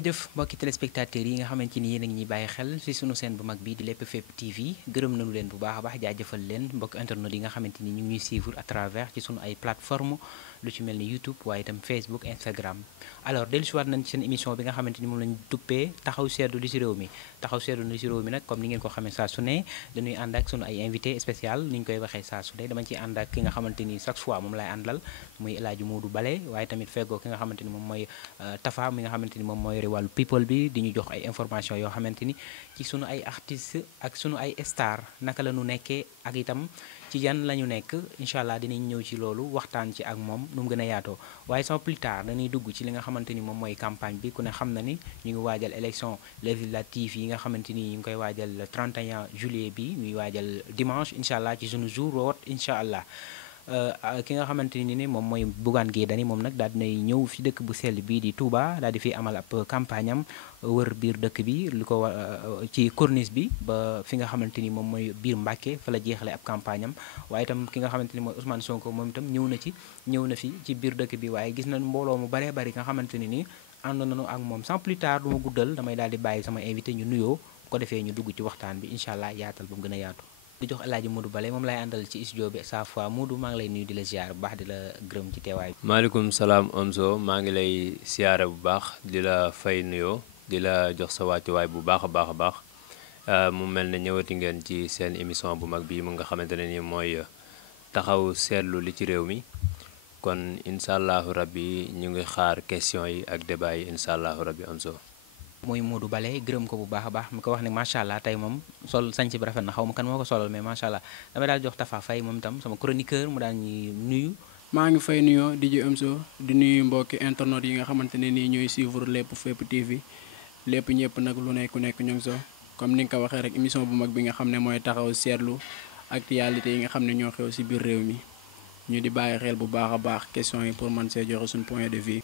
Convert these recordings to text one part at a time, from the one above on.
jërëjëf mbokki téléspectateurs yi nga xamante ni yéen a ngi ñuy bàyyi xel ci sunu seen bu mag bi di Lepp Fépp TV gërëm nañu leen bu baax a baax jaajëfal leen mbokk internet yi nga xamante ni ñu ngi ñuy suivre à travers ci sunu ay plateforme lu ci mel ni YouTube waaye itam Facebook Instagram. alors dellusiwaat nañ ci seen émission bi nga xamante ni moom lañ duppee taxaw seetlu li ci réew mi taxaw seetlu li ci réew mi nag comme ni ngeen ko xamee saa su ne dañuy ànd ak sunu ay invité spécial ni ñu koy waxee saa su ne dama ciy ànd ak ki nga xamante ni chaque fois moom lay àndal muy El Hadji Modou Bale waaye tamit feggoo ki nga xamante ni moom mooy Tafa mi nga xamante ni moom mooy yore wàllu people bi di ñu jox ay information yoo xamante ni ci sunu ay artistes ak sunu ay star naka la ñu nekkee ak itam ci yan la ñu nekk incha allah dinañ ñëw ci loolu waxtaan ci ak moom nu mu gën a yaatoo waaye sans plus tard dañuy dugg ci li nga xamante ni moom mooy campagne bi ku ne xam na ni ñu ngi waajal élection législative yi nga xamante ni ñu ngi koy waajal le 31 juillet bi ñuy waajal dimanche incha allah ci sunu jour woot incha allah. ki nga xamante ni moom mooy Bougane Gueye Dany moom nag daal dinay ñëw fi dëkk bu sell bii di Touba daal di fi amal ab campagne am wër biir dëkk bi lu ko ci corniche bi ba fi nga xamante ni moom mooy biir Mbàkke fa la jeexale ab campagne am waaye itam ki nga xamante ni mooy Ousmane Sonko moom itam ñëw na fi ci biir dëkk bi waaye gis nañu mbooloo mu baree bari nga xamante ni ànd nañu ak moom sans plus tard du ma guddal damay daal di bàyyi sama invité ñu nuyoo ko defee ñu dugg ci waxtaan bi incha allah yaatal ba mu gën a yaatu di jox El Hadji Modou Bale moom lay àndal ci studio bi sa fois Modou maa ngi lay nuyu di la ziar bu baax di la gërëm ci teewaay bi. maaleykum salaam Omzo maa ngi lay siyaare bu baax di la fay nuyoo di la jox sa wàccuwaay bu baax a baax mu mel ne ñëwati ngeen ci seen émission bu mag bi mu nga xamante ne ni mooy taxaw seetlu li ci réew mi kon incha allahu rabbi ñu ngi xaar question yi ak débat yi incha allahu rabbi Omzo. mooy Modou Bale gërëm ko bu baax a baax mi ko wax ne macha allah tey moom sol sañc bi rafet na xaw ma kan moo ko solal mais macha allah damay daal jox Tafa Faye moom itam sama chroniqueur mu daal ñuy nuyu. maa ngi fay nuyoo di ji Omzo di nuyu mbokki internet yi nga xamante ne nii ñooy suivre Lepp Fépp TV lépp ñëpp nag lu nekk ñu ngi so comme ni nga ko waxee rek émission bu mag bi nga xam ne mooy taxaw seetlu actualité yi nga xam ne ñoo xew ci biir réew mi ñu di bàyyi xel bu baax a baax question yi pour man see joxe suñu point de vue.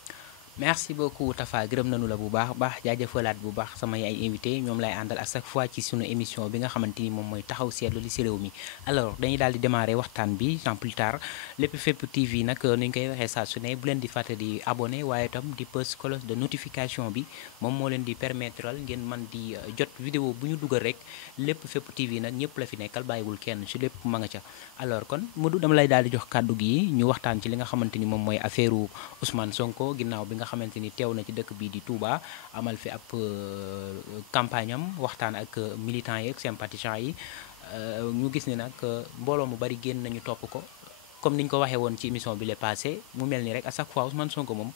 merci beaucoup Tafa gërëm nañu la bu baax jaajëfalaat bu baax samay ay invité ñoom lay àndal à chaque fois ci sunu émission bi nga xamante ni moom mooy taxaw seetlu li ci réew mi alors dañuy daal di démarrer waxtaan bi sans plus tard Lepp Fépp TV nag ni ñu koy waxee saa su ne bu leen di fàtte di abonné waaye itam di bës cloche de notification bi moom moo leen di permettre ngeen man di jot vidéo bu ñu dugal rek Lepp Fépp TV nag ñëpp la fi nekkal bàyyiwul kenn ci lépp ma nga ca alors kon Modou dama lay daal di jox kàddu gi ñu waxtaan ci li nga xamante ni moom mooy affaire Ousmane Sonko ginnaaw bi nga xamante ni teew na ci dëkk bii di Touba amal fi ab campagne am waxtaan ak militants yi ak sympathisants yi ñu gis ni nag mbooloo mu bari génn nañu topp ko comme ni ñu ko waxee woon ci émission bi le passé mu mel ni rek à chaque fois Ousmane Sonko moom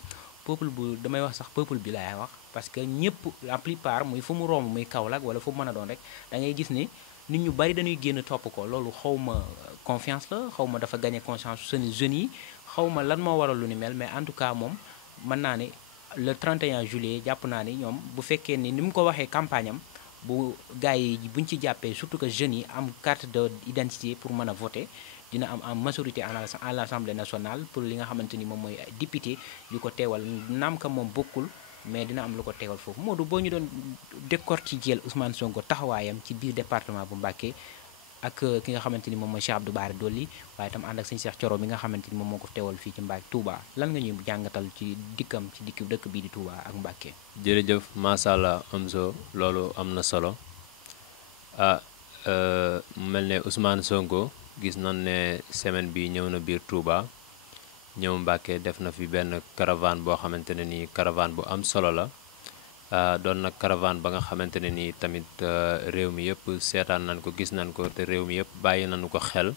peuple bu damay wax sax peuple bi laay wax parce que ñëpp la plupart muy fu mu romb muy Kaolack wala fu mu mën a doon rek da ngay gis ni nit ñu bari dañuy génn topp ko loolu xaw ma confiance la xaw ma dafa gagné conscience seen jeunes yi xaw ma lan moo waral lu ni mel mais en tout cas moom mën naa ne le 31 juillet jàpp naa ni ñoom bu fekkee ni mu ko waxee campagne am bu gars yi buñ ci jàppee surtout que jeunes yi am carte d'identité pour mën a voter dina am en majorité à l'Assemblée nationale pour li nga xamante ni moom mooy député yu ko teewal naam ka moom bokkul mais dina am lu ko teewal foofu Modou boo ñu doon décortiquer Ousmane Sonko taxawaayam ci biir département bu Mbacké ak ki nga xamante ni moom mooy Cheikh Abdou Bara Dolly waaye itam ànd ak sëñ Cheikh Thioro bi nga xamante ni moom moo ko teewal fii ci Mbacké Touba lan nga ñuy jàngatal ci dikkam ci dëkk bii di Touba ak Mbacké. jërëjëf macha allah Omzo loolu am na solo mu mel ne Ousmane Sonko gis nañ ne semaine bi ñëw na biir Touba ñëw Mbacké def na fi benn caravane boo xamante ne nii caravane bu am solo la. doon nag caravane ba nga xamante ne nii tamit réew mi yëpp seetaan nañ ko gis nañ ko te réew mi yëpp bàyyi nañu ko xel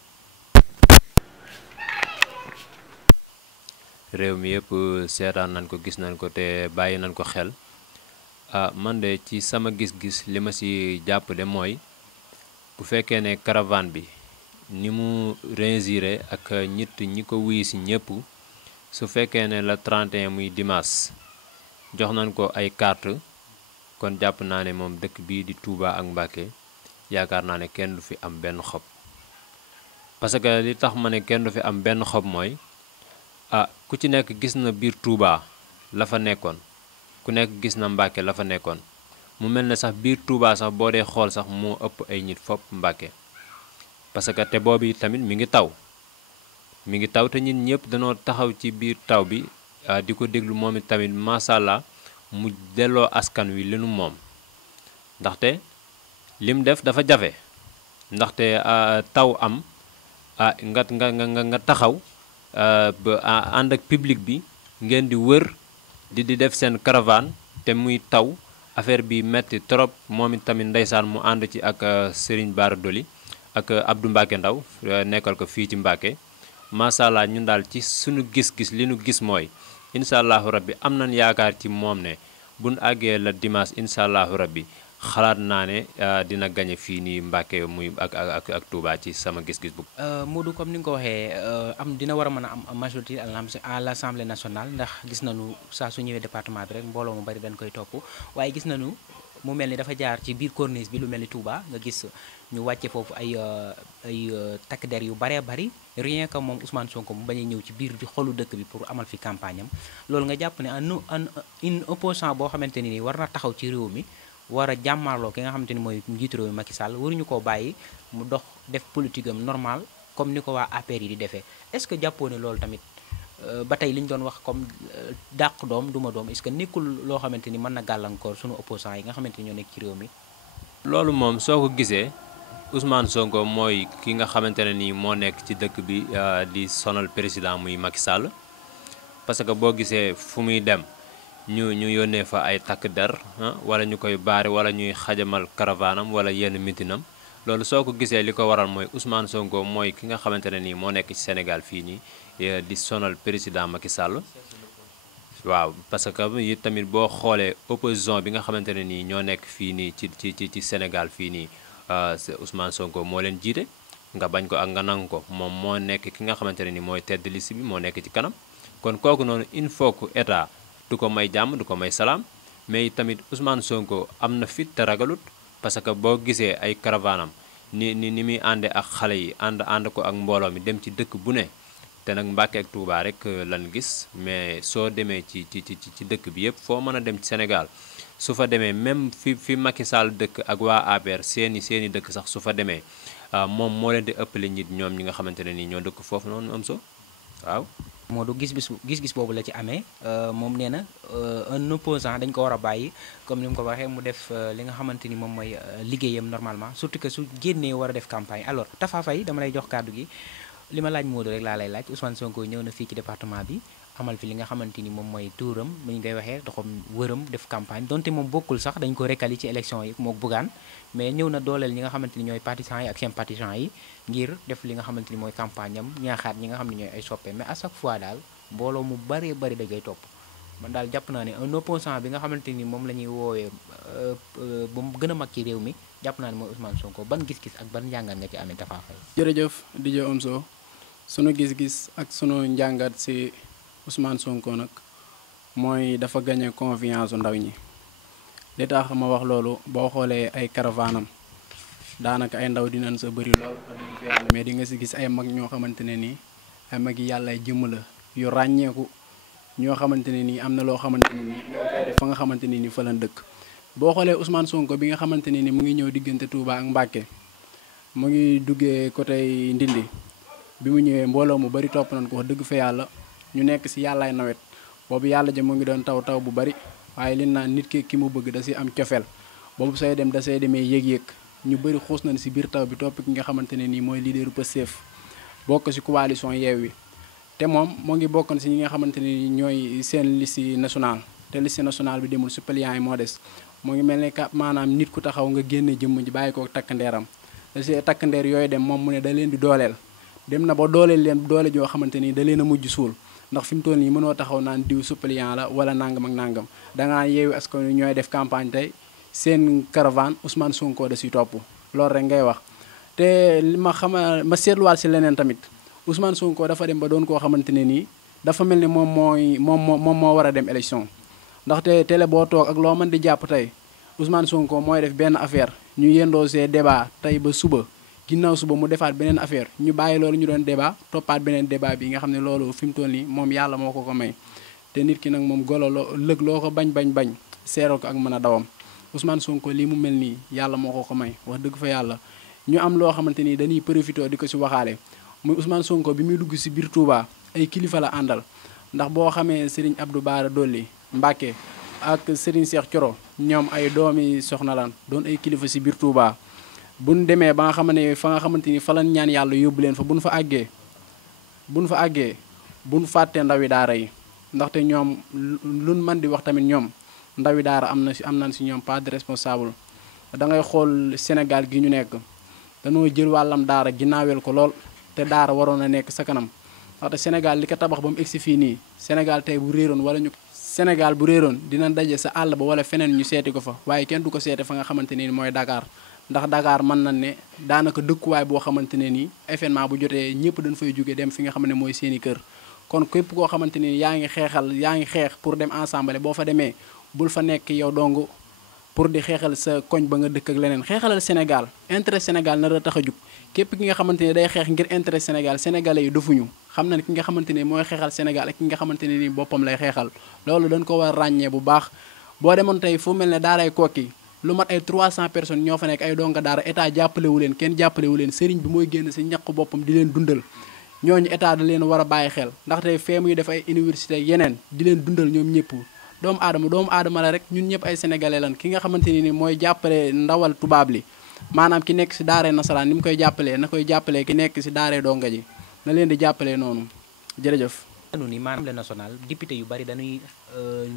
réew mi yëpp seetaan nañ ko gis nañ ko te bàyyi nañ ko xel man de ci sama gis-gis li ma ci jàpp de mooy bu fekkee ne caravane bi ni mu réussir ak ñit ñi ko wuyu ci ñëpp su fekkee ne la 31 muy dimanche jox nañ ko ay carte kon jàpp naa ne moom dëkk bii di Touba ak Mbacké yaakaar naa ne kenn du fi am benn xob parce que li tax ma ne kenn du fi am benn xob mooy ku ci nekk gis na biir Touba la fa nekkoon ku nekk gis na Mbacké la fa nekkoon mu mel ne sax biir Touba sax boo dee xool sax moo ëpp ay nit fopp Mbacké parce que te boobu tamit mi ngi taw te ñun ñëpp dañoo taxaw ci biir taw bi di ko déglu moom it tamit macha allah mu delloo askan wi li nu moom ndaxte lim def dafa jafe ndaxte taw am nga taxaw ba ànd ak public bi ngeen di wër di def seen caravane te muy taw affaire bi metti trop moom tamit ndeysaan mu ànd ci ak Serigne Bara Dolly ak Abdou Mbacke Ndaw nekkal ko fii ci Mbacke macha allah ñun daal ci suñu gis-gis li nu gis mooy incha allahu rabbi am nañ yaakaar ci moom ne buñ àggee la dimanche incha allahu rabbi xalaat naa ne dina gañe fii nii Mbacke muy ak Touba ci sama gis-gis bu. Modou comme ni nga ko waxee dina war a mën a am majorité à l'Assemblée nationale ndax gis nañu saa su ñëwee département bi rek mbooloo mu bari dañ koy topp waaye gis nañu mu mel ni dafa jaar ci biir corniche bi lu mel ni Touba nga gis ñu wàcce foofu ay takk der yu baree bari rien que moom Ousmane Sonko mu bañ a ñëw ci biir di xolu dëkk bi pour amal fi campagne am loolu nga jàpp ne un opposant boo xamante ni war na taxaw ci réew mi. war a jàmmaarloo ki nga xamante ni mooy njiitu réew mi Macky Sall waruñu koo bàyyi mu dox def politique am normal comme ni ko waa APR yi di defee est-ce que jàppoo ne loolu tamit ba tey li ñu doon wax comme dàq doom duma doom est-ce que nekkul loo xamante ni mën na gàllankoor suñu opposants yi nga xamante ni ñoo nekk ci réew mi. loolu moom soo ko gisee Ousmane Sonko mooy ki nga xamante ne nii moo nekk ci dëkk bi di sonal président muy Macky Sall parce que boo gisee fu muy dem. ñu yónnee fa ay takk der wala ñu koy baare wala ñuy xajamal caravanam wala yenn mitinam loolu soo ko gisee li ko waral mooy Ousmane Sonko mooy ki nga xamante ne nii moo nekk ci Sénégal fii nii di sonal président Macky Sall waaw parce que it tamit boo xoolee opposition bi nga xamante ne nii ñoo nekk fii nii ci Sénégal fii nii Ousmane Sonko moo leen jiite nga bañ ko ak nga nangu ko moom moo nekk ki nga xamante ne nii mooy tête de liste bi moo nekk ci kanam kon kooku noonu il faut que état. du ko may jàmm du ko may salaam mais tamit Ousmane Sonko am na fit te ragalut parce que boo gisee ay caravanam ni muy ànde ak xale yi ànd ko ak mbooloo mi dem ci dëkk bu ne te nag Mbàkke ak Touba rek lan gis mais soo demee ci dëkk bi yëpp foo mën a dem ci Sénégal su fa demee même fi Macky Sall dëkk ak waa APR seeni dëkk sax su fa demee moom moo leen di ëppale nit ñoom ñi nga xamante ne nii ñoo dëkk foofu noonu am so waaw. Modou gis-gis boobu la ci amee moom nee na un opposant dañ ko war a bàyyi comme ni mu ko waxee mu def li nga xamante ni moom mooy liggéeyam normalement surtout que su génnee war a def campagne alors Tafa Faye dama lay jox kàddu gi li ma laaj Modou rek laa lay laaj Ousmane Sonko ñëw na fii ci département bi amal fi li nga xamante ni moom mooy tuuram bu ñu koy waxee doxam wëram def campagne donte moom bokkul sax dañ ko recalé ci élection yi mook Bougane mais ñëw na dooleel ñi nga xamante ni ñooy partisans yi ak sympathisants yi ngir def li nga xamante ni mooy campagne am ñaaxaat ñi nga xam ne ñooy ay soppe mais à chaque fois daal mbooloo mu bëree bëri da ngay topp man daal jàpp naa ne un opposant bi nga xamante ni moom la ñuy woowee ba mu gën a mag ci réew mi jàpp naa ne mooy Ousmane Sonko ban gis-gis ak ban njàngat nga ci amee Tafa Faye. jërëjëf DJ Omzo sunu gis-gis ak sunu njàngat si Ousmane Sonko nag mooy dafa gagné confiance ndaw ñi li tax ma wax loolu boo xoolee ay caravanam daanaka ay ndaw dinañ sa bëri lool mais di nga si gis ay mag ñoo xamante ne nii ay mag yi yàlla ay jëmm la yu ràññeeku ñoo xamante ne nii am na loo xamante ne nii fa nga xamante ne nii fa lañ dëkk. boo xoolee Ousmane Sonko bi nga xamante ne nii mu ngi ñëw diggante Touba ak Mbacké mu ngi duggee côté Ndindi bi mu ñëwee mbooloo mu bari topp nañ ko wax dëgg fa yàlla ñu nekk si yàllaay nawet boobu yàlla ja mu ngi doon taw bu bari waaye li naan nit ki mu bëgg da si am cofeel boobu say dem da say demee yëg-yëg ñu bëri xuus nañ si biir taw bi topp ki nga xamante ne nii mooy leaderu Pastef bokk si coalition Yewwi te moom moo ngi bokkoon si ñi nga xamante ne nii ñooy seen liste nationale te liste nationale bi demul suppléant yi moo des moo ngi mel ne maanaam nit ku taxaw nga génne jëmm ji bàyyi ko takkandeeram da si takkandeer yooyu dem moom mu ne da leen di dooleel dem na ba dooleel leen doole joo xamante ni da leen a mujj suul ndax fi mu toll nii mënoo taxaw naan diw suppléant la wala nangam ak nangam dangaa Yewwi Askan Wi ñooy def campagne tey seen caravane Ousmane Sonko da si topp loolu rek ngay wax. te li ma seetluwaat si leneen tamit Ousmane Sonko dafa dem ba doon koo xamante ne nii dafa mel ni moom moo war a dem élection ndaxte télé boo toog ak loo mën di jàpp tey Ousmane Sonko mooy def benn affaire ñu yendoo see débat tey ba suba. ginnaaw suba mu defaat beneen affaire ñu bàyyi loolu ñu doon débat toppaat beneen débat bi nga xam ne loolu fi mu toll nii moom yàlla moo ko may te nit ki nag moom golo lëg loo ko bañ seeral ko ak mën a dawam Ousmane Sonko lii mu mel nii yàlla moo ko may wax dëgg fa yàlla ñu am loo xamante ni dañuy profité di ko si waxaale muy Ousmane Sonko bi muy dugg si biir Touba ay kilifa la àndal ndax boo xamee Serigne Abdou Bara Dolly Mbacké ak Serigne Cheikh Thioro ñoom ay doomi soxna lan doon ay kilifa si biir Touba buñ demee ba nga xam ne fa nga xamante ni fa lan ñaan yàlla yóbbu leen fa buñ fa àggee buñ fàttee ndawi daara yi ndaxte ñoom luñ mën di wax tamit ñoom ndawi daara am nañ si ñoom pas de responsable da ngay xool Sénégal gi ñu nekk dañoo jël wàllam daara ginnaaweel ko lool te daara waroon a nekk sa kanam ndaxte Sénégal li ko tabax ba mu egsi fii nii Sénégal tey bu réeroon wala Sénégal bu réeroon dina daje sa àll ba wala feneen ñu seeti ko fa waaye kenn du ko seete fa nga xamante ne ni mooy Dakar ndax Dakar mën nañ ne daanaka dëkkuwaay boo xamante ne nii événement bu jotee ñëpp dañ fay jóge dem fi nga xam ne mooy seeni kër kon képp koo xamante ni yaa ngi xeex pour dem ensemble boo fa demee bul fa nekk yow dong pour di xeexal sa koñ ba nga dëkk ak leneen xeexalal Sénégal intérêt Sénégal na la tax a jug képp ki nga xamante ne day xeex ngir intérêt Sénégal sénégalais yi dofuñu xam na ne ki nga xamante ne mooy xeexal Sénégal ak ki nga xamante ne ni boppam lay xeexal loolu dañ ko war a ràññee bu baax boo demoon tey fu mel ne daaray Kokki lu mat ay 300 personnes ñoo fa nekk ay donga daara état jàppalewu leen kenn jàppalewu leen sëriñ bi mooy génn si ñaq boppam di leen dundal ñooñu état da leen war a bàyyi xel ndaxte fee muy def ay université yeneen di leen dundal ñoom ñëpp doomu aadama la rek ñun ñëpp ay sénégalais lan ki nga xamante ni mooy jàppale ndawal tubaab li maanaam ki nekk si daaree nasaraan ni mu koy jàppalee na koy jàppalee ki nekk si daaree donga ji na leen di jàppalee noonu jërëjëf. ni maanaam le national député yu bari dañuy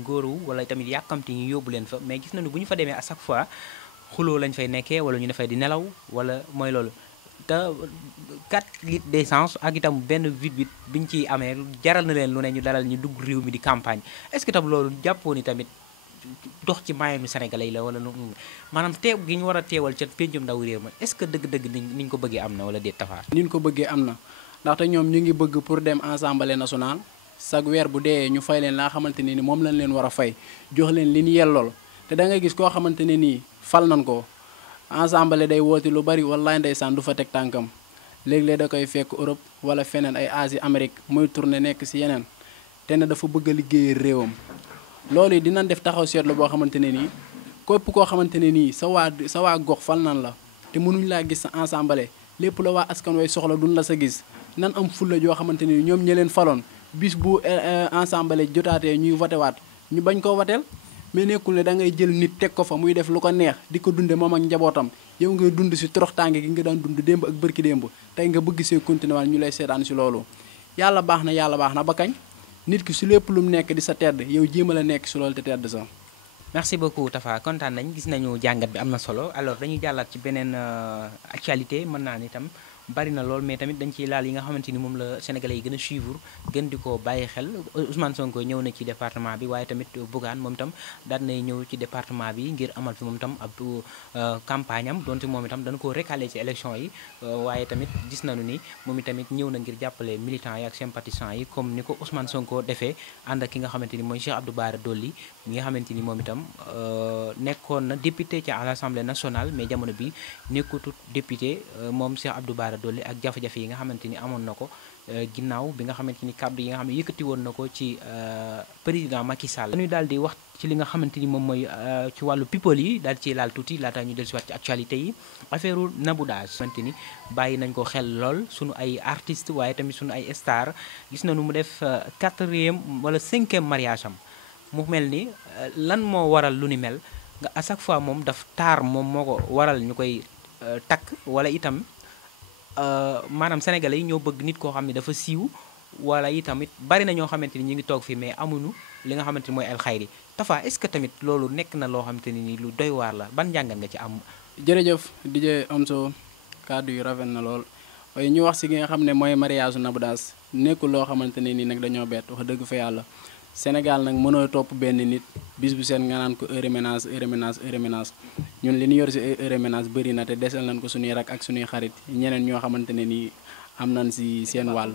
ngóoru wala tamit yàkkamti ñu yóbbu leen fa mais gis nañu bu ñu fa demee à chaque fois xuloo lañ fay nekkee wala ñu dafay di nelaw wala mooy loolu te 4 litres d'essence ak itam benn vide bi ñu ciy amee jaral na leen lu ne ñu dalal ñu dugg réew mi di campagne est-ce que tam loolu jàppoo ni tamit dox ci maayanu sénégalais yi la wala maanaam teew gi ñu war a teewal ca péncum ndaw réew ma est-ce que dëgg-dëgg ni ñu ko bëggee am na wala déet Tafa. ni ñu ko bëggee am na ndaxte ñoom ñu ngi bëgg pour dem assemblée nationale chaque weer bu dee ñu fay leen laa xamante ne ni moom lañ leen war a fay jox leen li ñu yellool te da ngay gis koo xamante ne nii fal nañ ko assemblée day woote lu bari wallaay ndeysaan du fa teg tànkam léeg-léeg da koy fekk Europe wala feneen ay Asie Amérique muy tourné nekk si yeneen te ne dafa bëgg a liggéeyal réewam loolu yi dinañ def taxaw seetlu boo xamante ne nii képp koo xamante ne nii sa waa gox fal nan la te mënuñ laa gis sa assemblée lépp la waa askan way soxla duñ la sa gis nan am fulla joo xamante ne nii ñoom ñi leen faloon bis bu assemblée jotaatee ñuy voté waat ñu bañ koo wateel mais nekkul ne da ngay jël nit teg ko fa muy def lu ko neex di ko dunde moom ak njabootam yow ngay dund si toroxtaange gi nga daan dund démb ak bërki démb tey nga bëgg see continuer waat ñu lay seetaan si loolu yàlla baax na ba kañ nit ki su lépp lu mu nekk di sa tedd yow jéem a la nekk si loolu te tedd sa. merci beaucoup Tafa kontaan nañ gis nañu jàngat bi am na solo alors dañuy jàllaat ci beneen actualité mën naa ni itam bari na lool mais tamit dañ ciy laal yi nga xamante ni moom la sénégalais yi gën a suivre gën di ko bàyyi xel Ousmane Sonko ñëw na ci département bi waaye tamit Bougane moom itam daan nay ñëw ci département bi ngir amal fi moom itam ab campagne am donte moom itam dañu ko recalé ci élection yi waaye tamit gis nañu ni moom itamit ñëw na ngir jàppale militants yi ak sympathisants yi comme ni ko Ousmane Sonko defee ànd ak ki nga xamante ni mooy Cheikh Abdou Bara Dolly mi nga xamante ni moom itam nekkoon na député ci à l'Assemblée nationale mais jamono bi nekkutut député moom Cheikh Abdou Bara Dolly ak jafe-jafe yi nga xamante ni amoon na ko ginnaaw bi nga xamante ni kàddu yi nga xam ne yëkkati woon na ko ci président Macky Sall. dañuy daal di wax ci li nga xamante ni moom mooy ci wàllu people yi daal ci laal tuuti laata ñu dellusiwaat ci actualité yi affaire Nabou Dash xamante ni bàyyi nañ ko xel lool sunu ay artistes waaye tamit sunu ay star gis nañu mu def 4e wala 5e mariage am mu mel ni lan moo waral lu ni mel nga à chaque fois moom daf taar moom moo ko waral ñu koy takk wala itam. maanaam sénégalais yi ñoo bëgg nit koo xam ne dafa siiw wala itamit bari na ñoo xamante ni ñu ngi toog fii mais amuñu li nga xamante ni mooy alxayri Tafa est-ce que tamit loolu nekk na loo xamante ni lu doy waar la ban njàngat nga ci am. jërëjëf DJ Omzo kàddu yu rafet na lool waaye ñu wax si gi nga xam ne mooy mariage Nabou Dash nekkul loo xamante ne nii nag dañoo bett wax dëgg fa yàlla Sénégal nag mënoo topp benn nit bis bu seen nga naan ko heure ménage ñun li ñu yor si heure ménage bëri na te desal nañ ko suñuy rak ak suñuy xarit ñeneen ñoo xamante ne nii am nañ si seen wàll.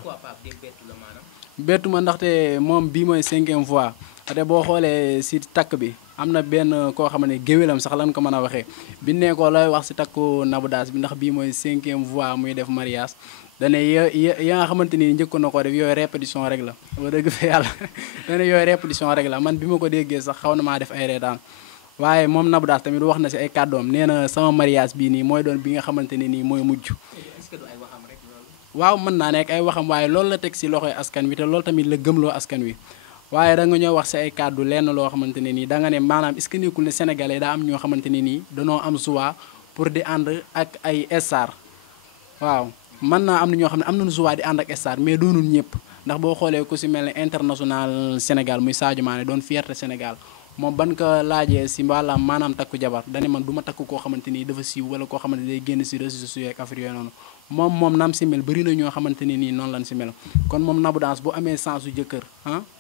bettu ma ndaxte moom bii mooy 5e fois te boo xoolee si takk bi am na benn koo xam ne géwélam sax lan ko mën a waxee bi nekkoo lay wax si takku Nabou Dash bi ndax bii mooy 5e fois muy def mariage. dane ya nga xamante ni njëkkoon na ko def yooyu répétition rek la ba dëgg fa yàlla dane yooyu répétition rek la man bi ma ko déggee sax xaw na maa def ay reetaan waaye moom Nabou Dash tamit wax na si ay kàddoom nee na sama mariage bii nii mooy doon bi nga xamante ne nii mooy mujj. est-ce que du ay waxam rek loolu. waaw mën naa nekk ay waxam waaye loolu la teg si loxoy askan wi te loolu tamit la gëmloo askan wi waaye da nga ñoo wax si ay kàddu lenn loo xamante ne nii da nga ne maanaam est-ce que nekkul ne sénégalais daa am ñoo xamante ne nii danoo am choix pour di ànd ak ay star waaw mën naa am na ñoo xam ne am nañu choix di ànd ak star mais doonul ñëpp ndax boo xoolee ku si mel ne international Sénégal muy Sadio Mané doon fierté Sénégal moom ban ko laajee si wàllaam maanaam takku jabar dane man du ma takk koo xamante ni dafa siiw wala koo xamante day génn si réseaux sociaux ak affaire yooyu noonu moom naam si mel bëri na ñoo xamante ni nii noonu lañ si mel kon moom Nabou Dash bu amee sens su jëkkër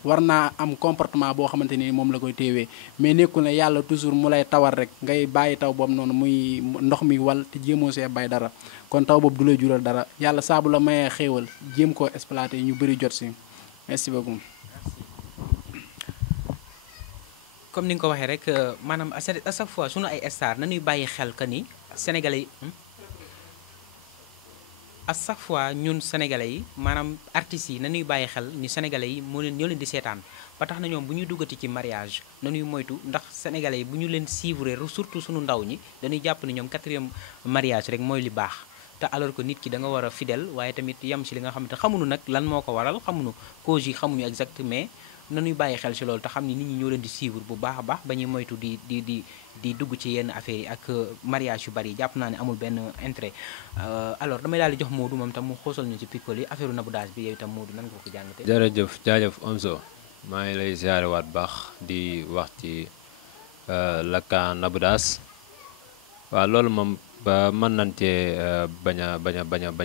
war naa am comportement boo xamante ni moom la koy téewee mais nekkul ne yàlla toujours mu lay tawar rek ngay bàyyi taw boobu noonu muy ndox mi wal te jéemoo see bay dara kon taw boobu du lay jural dara yàlla saabu la mayee xéewal jéem koo exploité ñu bëri jot si merci beaucoup. comme ni nga ko waxee rek maanaam à chaque fois sunu ay star nañuy bàyyi xel que ni sénégalais yi à chaque fois ñun sénégalais yi maanaam artistes yi nañuy bàyyi xel ni sénégalais yi ñoo leen di seetaan ba tax na ñoom bu ñuy duggati ci mariage nañuy moytu ndax sénégalais yi bu ñu leen suivre surtout sunu ndaw ñi dañuy jàpp ni ñoom 4e mariage rek mooy li baax te alors que nit ki da nga war a fidèle waaye tamit yam ci li nga xamante xamuñu nag lan moo ko waral xamuñu cause yi xamuñu exact mais nañuy bàyyi xel ci loolu te xam ni nit ñi ñoo leen di suivre bu baax a baax ba ñuy moytu di dugg ci yenn affaires yi ak mariage yu bari yi jàpp naa ne amul benn intérêt alors damay daal di jox Modou moom tam mu xoosal ñu ci people yi affaire Nabou Dash bi yow itam Modou nan nga ko jàngatee. jaajëf Omzo maa ngi lay ziare waat baax di wax ci lakka Nabou Dash waaw loolu moom ba mën nañ cee bañ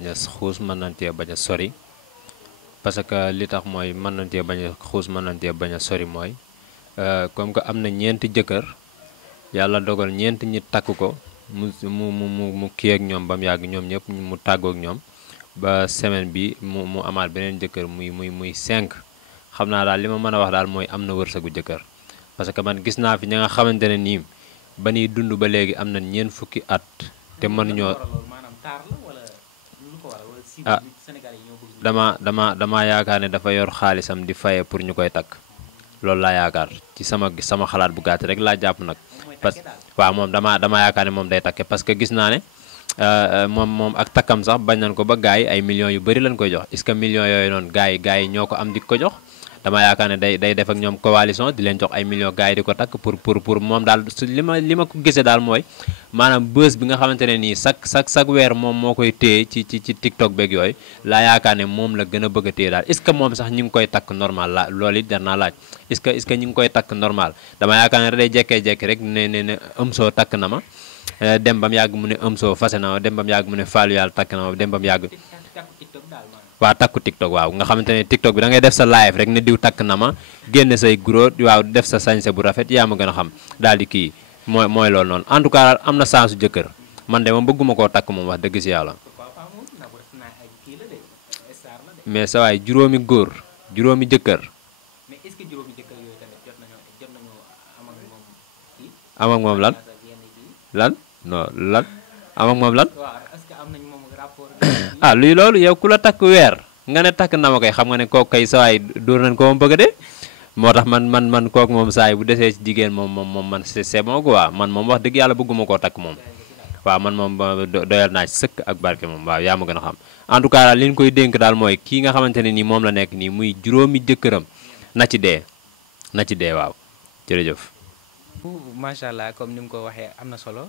a xuus mën nañ cee bañ a sori. parce que li tax mooy mën nañ cee bañ a xuus mën nañ cee bañ a sori mooy comme que am na ñeenti jëkkër yàlla dogal ñeenti ñi takk ko mu kii ak ñoom ba mu yàgg ñoom ñëpp mu tàggoo ak ñoom ba semaine bi mu amaat beneen jëkkër muy 5 xam naa daal li ma mën a wax daal mooy am na wërsëgu jëkkër parce que man gis naa fi ña nga xamante ne nii ba ñuy dund ba léegi am na ñeent fukki at te mënuñoo ah dama yaakaar ne dafa yor xaalisam di faye pour ñu koy takk loolu laa yaakaar ci sama xalaat bu gàtt rek laa jàpp nag parce que waaw moom dama yaakaar ne moom day takke parce que gis naa ne moom ak takkam sax bañ nañ ko ba gars yi ay millions yu bëri lañ koy jox est-ce que millions yooyu noonu gars yi ñoo ko am di ko jox dama yaakaar ne day def ak ñoom coalition di leen jox ay millions gars yi di ko takk pour moom daal li ma ko gisee daal mooy maanaam bës bi nga xamante ne nii chaque weer moom moo koy téye ci TikTok beeg yooyu laa yaakaar ne moom la gën a bëgg a téye daal est-ce que moom sax ñi ngi koy takk normal la loolu it jar naa laaj est-ce que ñi ngi koy takk normal dama yaakaar ne day jekkee-jekki rek ne Omzo takk na ma dem ba mu yàgg mu ne Omzo fase na ma dem ba mu yàgg mu ne Fallou Yàlla takk na ma dem ba mu yàgg waaw takku TikTok waaw nga xamante ne TikTok bi da ngay def sa live rek ne diw takk na ma génne say gros waaw def sa sañse bu rafet yaa ma gën a xam daal di kii mooy loolu noonu en tout cas am na sensu jëkkër man de moom bëgguma koo takk moom wax dëgg si yàlla mais sa waay juróomi góor juróomi jëkkër am ak moom lan non lan am ak moom lan ah luy loolu yow ku la takk weer nga ne takk na ma koy xam nga ne kooku kay sawaay dóor nañ ko moom bëgg de moo tax man kooku moom saay bu desee ci jigéen moom man c'est bon quoi man moom wax dëgg yàlla bëgguma koo takk moom waaw man moom doyal naa ci sëkk ak barke moom waaw yaa ma gën a xam en tout cas daal li ñu koy dénk daal mooy kii nga xamante ne nii moom la nekk nii muy juróomi jëkkëram na ci dee waaw jërëjëf macha allah comme ni mu ko waxee am na solo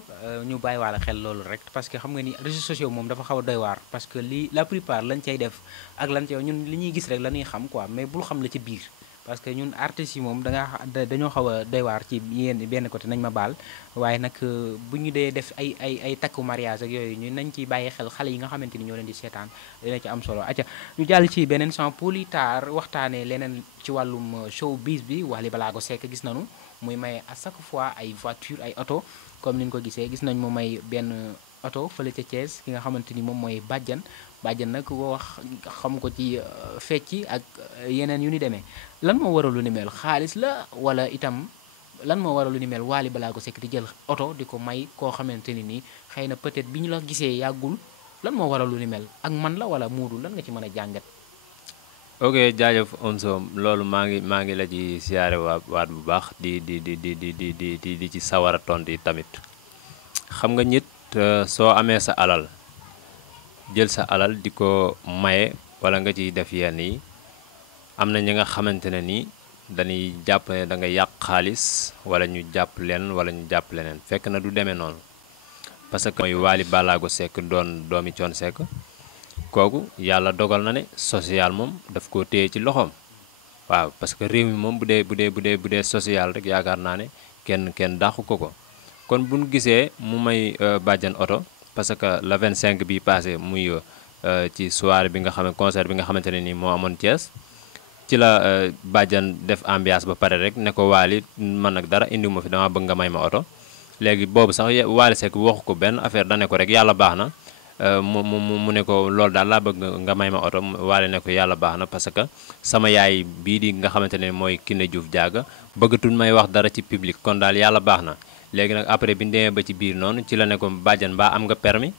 ñu bàyyi waale xel loolu rek parce que xam nga ni réseaux sociaux moom dafa xaw a doy waar parce que la plupart lañ cay def ak lan cay ñun li ñuy gis rek la ñuy xam quoi mais bul xam la ci biir parce que ñun artistes yi moom dañoo xaw a doy waar ci benn côté nañ ma baal waaye nag bu ñu dee def ay takku mariage ak yooyu ñu nañ ciy bàyyi xel xale yi nga xamante ni ñoo leen di seetaan dina ci am solo acca ñu jàll ci beneen sans plus tard waxtaanee leneen ci wàllum showbiz bi Wally Ballago Seck gis nañu muy may à chaque fois ay voiture ay oto comme ni ñu ko gisee gis nañ mu may benn oto fële ca Thiès ki nga xamante ni moom mooy bàjjan nag ko wax xam ko ci fecc ak yeneen yu ni demee lan moo waral lu ni mel xaalis la wala itam lan moo waral lu ni mel Wally Ballago Seck di jël oto di ko may koo xamante ni nii xëy na peut-être bi ñu la gisee yàggul lan moo waral lu ni mel ak man la wala muudu lan nga ci mën a jàngat. ok jaajëf Omzo loolu maa ngi la ci siyaare waat bu baax di ci sawar a tontu yi tamit xam nga nit soo amee sa alal jël sa alal di ko maye wala nga ciy def yenn yi am na ñi nga xamante ne nii dañuy jàpp ne da nga yàq xaalis wala ñu jàpp leen wala ñu jàpp leneen fekk na du demee noonu parce que mooy Wally Ballago Seck doon doomi Thione Seck kooku yàlla dogal na ne social moom daf koo téye ci loxoom waaw parce que réew mi moom bu dee social rek yaakaar naa ne kenn dàqu ko kon bu ñu gisee mu may bàjjan oto parce que le 25 bi passé muy ci soirée bi nga xam ne concert bi nga xamante ne nii moo amoon Thiès ci la bàjjan def ambiance ba pare rek ne ko Wally man nag dara indiwu ma fi dama bëgg nga may ma oto léegi boobu sax Wally Seck waxu ko benn affaire da ne ko rek yàlla baax na mu ne ko loolu daal laa bëgg nga may ma oto Wally ne ko yàlla baax na parce que sama yaay bii di nga xamante ne mooy Kiné Diouf Diaga bëggatul may wax dara ci public kon daal yàlla baax na léegi nag après bi ñu demee ba ci biir noonu ci la ne ko bàjjan mbaa am nga permis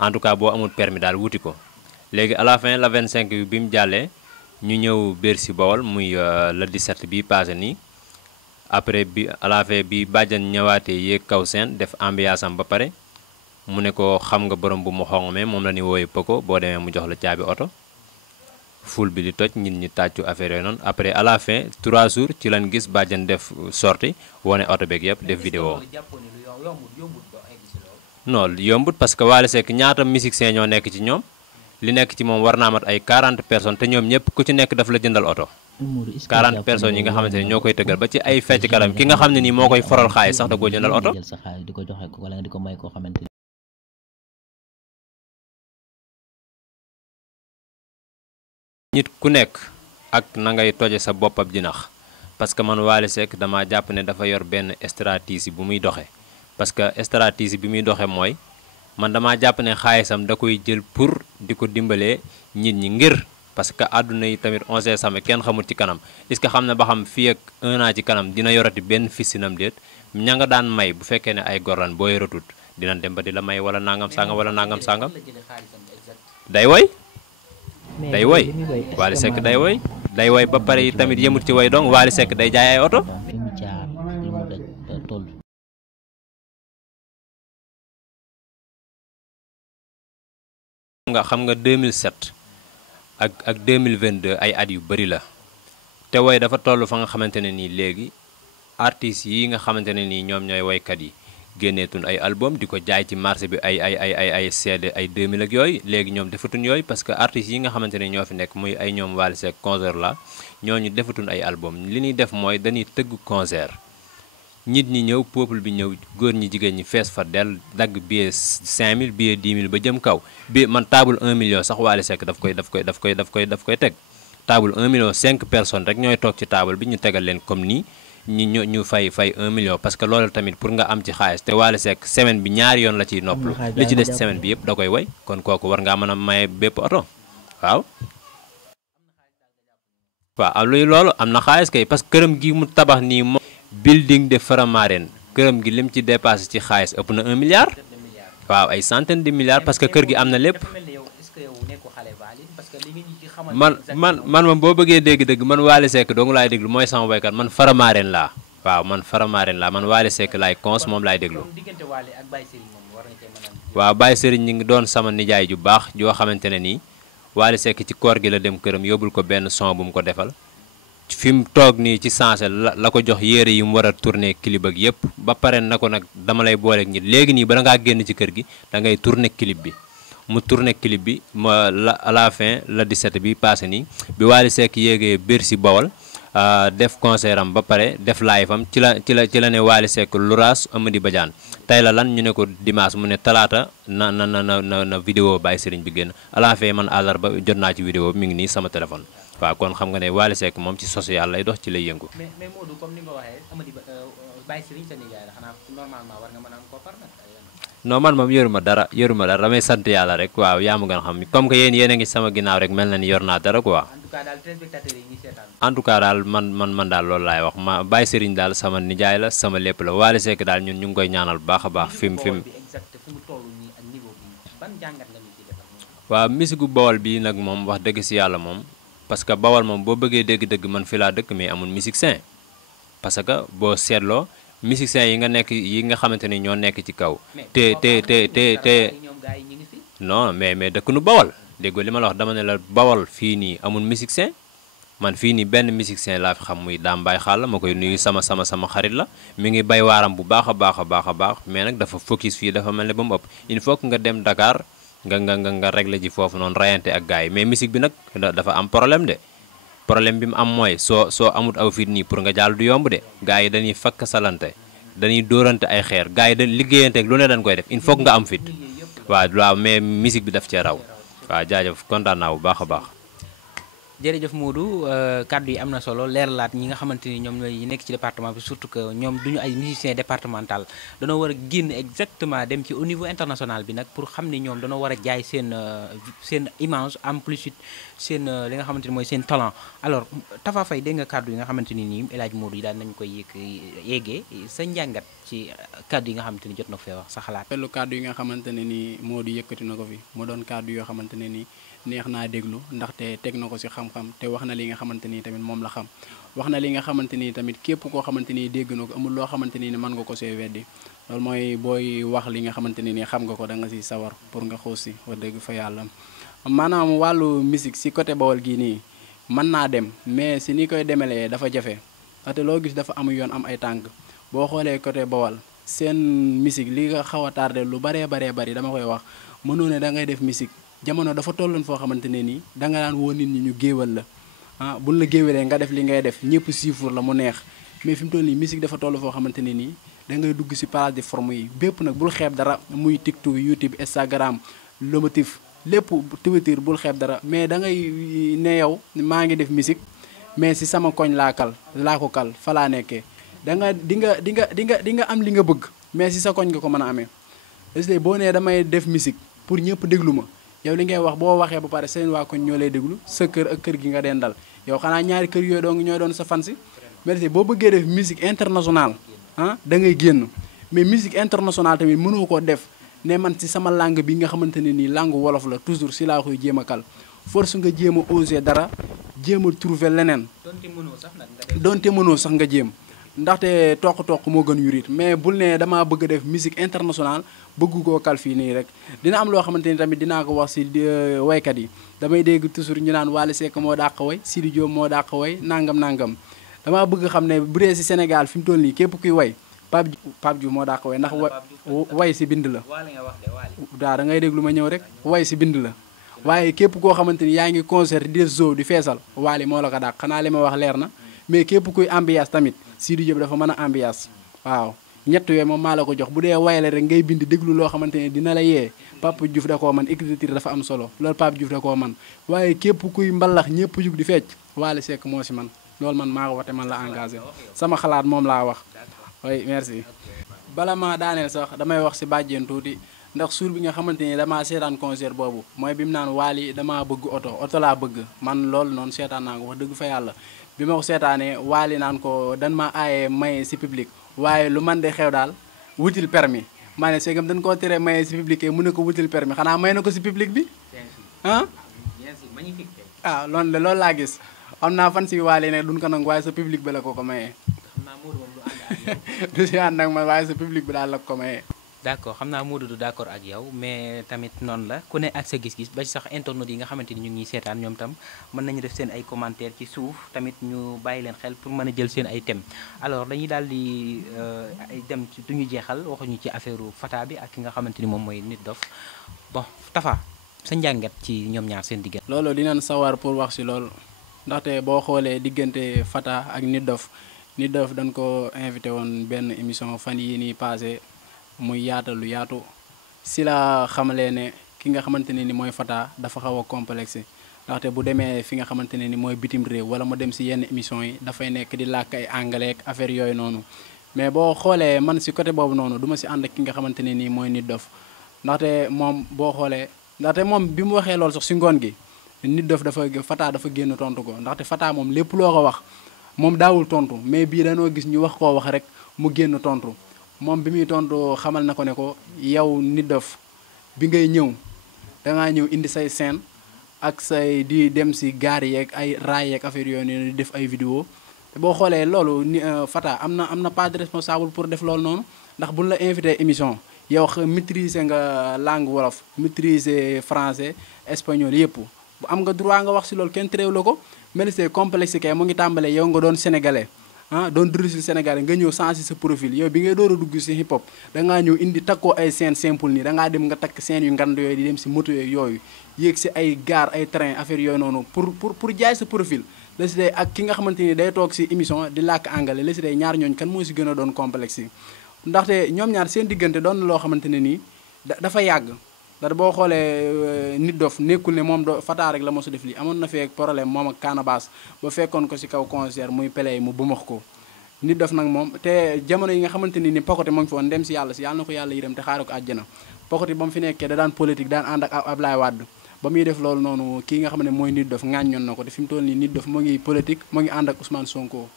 en tout cas boo amul permis daal wuti ko léegi à la fin la 25 bi mu jàllee ñu ñëw Bercy Bawol muy le 17 bi passé nii après bi à la fin bi bàjjan ñëwaatee yéeg kaw seen def ambiance am ba pare mu ne ko xam nga borom bu mu xong mais moom la ñuy wooyee Poko boo demee mu jox la caabi oto ful bi di toj nit ñi tàccu affaire yooyu noonu après à la fin 3 jours ci lañ gis bàjjan def sorti wone oto beeg yëpp def vidéo non yombut parce que Wally Seck ñaata musiciens ñoo nekk ci ñoom li nekk ci moom war naa mat ay 40 personnes te ñoom ñëpp ku ci nekk daf la jëndal oto 40 personnes yi nga xamante ne ñoo koy tëggal ba ci ay fecc kalam ki nga xam ne nii moo koy foral xaalis sax da koo jëndal oto nit ku nekk ak na ngay toje sa boppam jinax parce que man Wally Seck dama jàpp ne dafa yor benn stratégie bu muy doxe parce que stratégie bi muy doxe mooy man dama jàpp ne xaalisam da koy jël pour di ko dimbalee nit ñi ngir parce que àdduna yi tamit on sait jamais kenn xamul ci kanam est-ce que xam ne ba xam fii ak 1 an ci kanam dina yorati benn fistinam déet ña nga daan may bu fekkee ne ay gorlan boo yoratut dinañ dem ba di la may wala nangam sangam wala nangam sangam day woy Wally Seck day woy ba pare tamit yëmut ci woy dong Wally Seck day jaay ay oto xam nga 2007 ak 2022 ay at yu bari la te woy dafa toll fa nga xamante ne nii léegi artistes yi nga xamante ne nii ñoom ñooy woykat yi génneetun ay album di ko jaay ci marché bi ay CD ay 2000 ak yooyu léegi ñoom defatun yooyu parce que artistes yi nga xamante ne ñoo fi nekk muy ay ñoom Wally Seck concert la ñooñu defatun ay album li ñuy def mooy dañuy tëgg concert nit ñi ñëw peuple bi ñëw góor ñi jigéen ñi fees fa del dagg billet 5000 billet 10 000 ba jëm kaw bi man table 1 million sax Wally Seck daf koy teg table 1 million 5 personnes rek ñooy toog ci table bi ñu tegal leen comme nii ñu fay 1 million parce que loolu tamit pour nga am ci xaalis te Wally Seck semaine bi ñaari yoon la ciy noppalu li ci des semaine bi yëpp da koy woy kon kooku war ngaa mën a maye bépp oto waaw luy loolu am na xaalis kay parce que këram gi mu tabax nii moom building de Faramareen këram gi lim ci dépassé ci xaalis ëpp na 1 milliard waaw ay centaine de milliards parce que kër gi am na lépp man moom boo bëggee dégg-dëgg man Wally Seck dong laay déglu mooy sama boykat man Faramareen laa waaw man Wally Seck laay cons moom laay déglu waaw Baye Serigne ñi ngi doon sama nijaay ju baax joo xamante ne nii Wally Seck ci koor gi la dem këram yóbbul ko benn son bu mu ko defal fi mu toog nii ci sensé la ko jox yére yi mu war a tourner clip ak yëpp ba pare na ko nag dama lay booleeg nit léegi nii bala ngaa génn ci kër gi da ngay tourner clip bi mu tourner clip bi à la fin la 17 bi passé nii bi Wally Seck yéegee Bercy Bawol def concert am ba pare def live am ci la ne Wally Seck Louraas Amady Badiane tey la lan ñu ne ko dimanche mu ne talaata na vidéo Baye Serigne bi génn à la fin man àllarba jot naa ci vidéo mi ngi nii sama téléphone waaw kon xam nga ne Wally Seck moom ci social lay dox ci lay yëngu. mais Modou comme ni nga waxee Amady Baye Serigne sa nijaay la xanaa normalement war nga mën a am koppar nag. non man moom yoruma dara damay sant yàlla rek waaw yaa ma gën a xam comme que yéen a ngi sama ginnaaw rek mel na ni yor naa dara quoi. en tout cas daal téléspectateurs yi ñuy seetaan. en tout cas daal man daal loolu laay wax ma Baye Serigne daal sama nijaay la sama lépp la Wally Seck daal ñun ñu ngi koy ñaanal bu baax a baax. fi mu waaw musique gu Bawol bi nag moom wax dëgg si yàlla moom parce que Bawol moom boo bëggee dégg-dëgg man fi laa dëkk mais amul musicien parce que boo seetloo musiciens yi nga xamante ni ñoo nekk ci kaw te non mais dëkk nu Bawol déggoo li ma la wax dama ne la Bawol fii nii amul musicien man fii nii benn musicien laa fi xam muy Dame Baye Xaal ma koy nuyu sama xarit la mi ngi bay waaram bu baax a baax a baax a baax mais nag dafa focus fii dafa mel ne ba mu ëpp il faut que nga dem Dakar nga régler ji foofu noonu rayante ak gars yi mais musique bi nag dafa am problème de problème bi mu am mooy soo amut aw fit nii pour nga jàll du yomb de gars yi dañuy fakk salante dañuy dóorante ay xeer gars yi dañ liggéeyante ak lu ne dañ koy def il faut que nga am fit waaw mais musique bi daf cee raw waaw jaajëf kontaan naa bu baax a baax. jërëjëf Modou kàddu yi am na solo leeralaat ñi nga xamante ni ñoom ñooy nekk ci département bi surtout que ñoom duñu ay musiciens départemental danoo war a génn exactement dem ci au niveau international bi nag pour xam ne ñoom danoo war a jaay seen image en plus seen li nga xamante ni mooy seen talent. alors Tafa Faye dégg nga kàddu yi nga xamante ni nii El Hadj Modou yi daal nañu koy yeggee sa njàngat ci kàddu yi nga xamante ni jot na ko fee wax sa xalaat. pellu kàddu yi nga xamante ne nii Modou yëkkati na ko fi mu doon kàddu yoo xamante ne nii neex naa déglu ndaxte teg na ko ci xam-xam te wax na li nga xamante ni tamit moom la xam wax na li nga xamante ni tamit képp koo xamante ni dégg na ko amul loo xamante ni mën nga ko see weddi loolu mooy booy wax li nga xamante ni xam nga ko da nga ci sawar pour nga xuus si wax dëgg fa yàlla. maanaam wàllu musique ci côté Bawol gii nii mën naa dem mais si ni koy demelee dafa jafe ndaxte loo gis dafa am yoon am ay tànk boo xoolee côté Bawol seen musique li nga xaw a tardé lu bari dama koy wax mënoo ne da ngay def musique jamono dafa tolloon foo xamante ne nii danga daan woo nit ñi ñu géewal la buñ la géewalee nga def li ngay def ñëpp siifur la mu neex mais fi mu toll nii musique dafa toll foo xamante ne nii da ngay dugg ci plateforme yi bépp nag bul xeeb dara muy TikTok YouTube Instagram Lomotif lépp Twitter bul xeeb dara mais da ngay ne yow maa ngi def musique mais ci sama koñ laa ko kal fa laa nekkee da nga di nga am li nga bëgg mais ci sa koñ nga ko mën a amee est-ce boo nee damay def musique pour ñëpp déglu ma yow li ngay wax boo waxee ba pare seen waa koñ ñoo lay déglu sa kër ak kër gi nga dendal yow xanaa ñaari kër yooyu dong ñooy doon sa fansi merci boo bëggee def musique internationale da ngay génn mais musique internationale tamit mënoo koo def ne man ci sama langue bi nga xamante ne nii langue wolof la toujours si laa koy jéem a kal force nga jéem a oser dara jéem a trouver leneen donte mënoo sax nga jéem ndaxte toq moo gën yurit mais bul ne damaa bëgg a def musique internationale bëgg koo kal fii nii rek dina am loo xamante ni tamit dinaa ko wax ci waykat yi damay dégg toujours ñu naan Wally Seck moo dàq way Sidi Diop moo dàq way nangam damaa bëgg xam ne bu dee ci Sénégal fi mu toll nii képp kuy way Pape Diouf moo dàq way ndax way ci bind la waaw da ngay déglu ma ñëw rek way ci bind la waaye képp koo xamante ni yaa ngi concert di def show di feesal Wally moo la ko dàq xanaa li ma wax leer na mais képp kuy ambiance tamit Sidi Diop dafa mën a ambiance waaw ñett yooyu moom maa la ko jox bu dee wayale rek ngay bind déglu loo xamante ne dina la yee Pape Diouf da koo man écriture dafa am solo loolu Pape Diouf da koo man waaye képp kuy mbalax ñëpp jug di fecc Wally Seck moo ci man loolu man maa ko wax te man la engagé sama xalaat moom laa wax oui merci. bala ma daaneel sax damay wax ci bàjjen tuuti ndax suur bi nga xamante ni damaa seetaan concert boobu mooy bi mu naan Wally damaa bëgg oto laa bëgg man loolu noonu seetaan naa ko wax dëgg fa yàlla bi ma ko seetaanee Wally naan ko dan ma aaye maye ci public waaye lu man de xew daal wutil permis maa ne segam dañ koo tere maye ci public mu ne ko wutil permis xanaa may na ko ci public bi loolu laa gis xam naa fan ci Wally ne duñ ko nangu waaye sa public ba la ko mayee du si ànd ak man waaye sa public bi daal la ko mayee. d'accord xam naa Modou du d'accord ak yow mais tamit noonu la ku ne ak sa gis-gis ba ci sax internautes yi nga xamante ni ñu ngi seetaan ñoom tam mën nañu def seen ay commentaires ci suuf tamit ñu bàyyi leen xel pour mën a jël seen ay thèmes alors dañuy daal di dem ci duñu jeexal waxuñu ci affaire Fata bi ak ki nga xamante ni moom mooy Nit Doff bon Tafa sa njàngat ci ñoom ñaar seen diggante. loolu dinañ sawar pour wax ci loolu ndaxte boo xoolee diggante Fata ak Nit Doff dañ ko invité woon benn émission fan yii nii passé muy lu yaatu si la xamalee ne ki nga xamante ne ni mooy Fata dafa xaw a complexe ndaxte bu demee fi nga xamante ne ni mooy bitim réew wala mu dem si yenn émission yi dafay nekk di làkk ay anglais ak affaire yooyu noonu mais boo xoolee man si côté boobu noonu du ma si ànd ak ki nga xamante ne nii mooy Nit Doff ndaxte moom boo xoolee ndaxte moom bi mu waxee loolu sax si ngoon gi Nit Doff Fata dafa génn tontu ko ndaxte Fata moom lépp loo ko wax moom daawul tontu mais bii dañoo gis ñu wax koo wax rek mu génn tontu moom bi muy tontu xamal na ko ne ko yow Nit Doff bi ngay ñëw dangaa ñëw indi say scène ak say di dem si gaar yeeg ay raay yeeg affaire yooyu noonu di def ay vidéo te boo xoolee loolu ni Fata am na pas de responsable pour def loolu noonu ndax buñ la invité émission yow maîtriser nga langue wolof maîtriser français espagnol yëpp bu am nga droit nga wax si loolu kenn terew la ko mais c'est complexe kay mu ngi tàmbalee yow nga doon sénégalais doon dirisil sénégalais nga ñëw changé sa profil yow bi ngay door a dugg si hip hop dangaa ñëw indi takkoo ay scène simple nii dangaa dem nga takk scène yu ngand yooyu di dem si moto yooyu yéeg si ay gare ay train affaire yooyu noonu pour jaay sa profil la si day ak ki nga xamante ni day toog si émission di làkk anglais la si day ñaar ñooñu kan moo si gën a doon complexe yi ndaxte ñoom ñaar seen diggante doon na loo xamante ne nii dafa yàgg ndax boo xoolee nit dof nekkul ne moom Fata rek la mosu def lii amoon na fee problème moom ak Canabasse ba fekkoon ko si kaw concert muy peley mu bumax ko nit dof nag moom te jamono yi nga xamante ni Pacoté mu ngi fi woon dem si yàlla na ko yàlla yërëm te xaare ko àjjana Pacoté ba mu fi nekkee da daan politique daan ànd ak Ablaye Wade ba muy def loolu noonu kii nga xam ne mooy nit dof ŋàññoon na ko te fi mu toll nii nit dof mu ngi politique mu ngi ànd ak Ousmane Sonko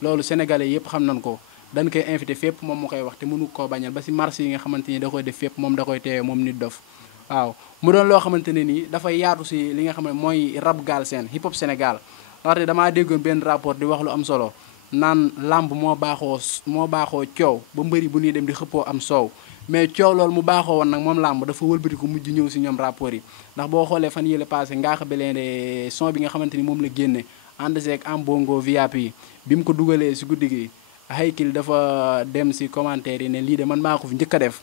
loolu sénégalais yëpp xam nañ ko dañ koy invité fépp moom mu koy wax te mënu koo bañal ba si marché yi nga xamante ni da koy def fépp moom da koy teewee moom nit dof waaw mu doon loo xamante ne nii dafay yaatu si li nga xam ne mooy rap Galsen hip hop Sénégal ndaxte damaa déggoon benn rapport di wax lu am solo naan làmb moo baaxoo coow ba mbëri bu ñuy dem di xëppoo am soow mais coow loolu mu baaxoo woon nag moom làmb dafa wëlbati ko mujj ñëw si ñoom rapport yi ndax boo xoolee fan yële passé Ngaaka Blindé son bi nga xamante ni moom la génne ànd seeg am bongo VIP yi bi mu ko dugalee si guddi gi Haykil dafa dem si commentaire yi ne lii de man maa ko fi njëkk a def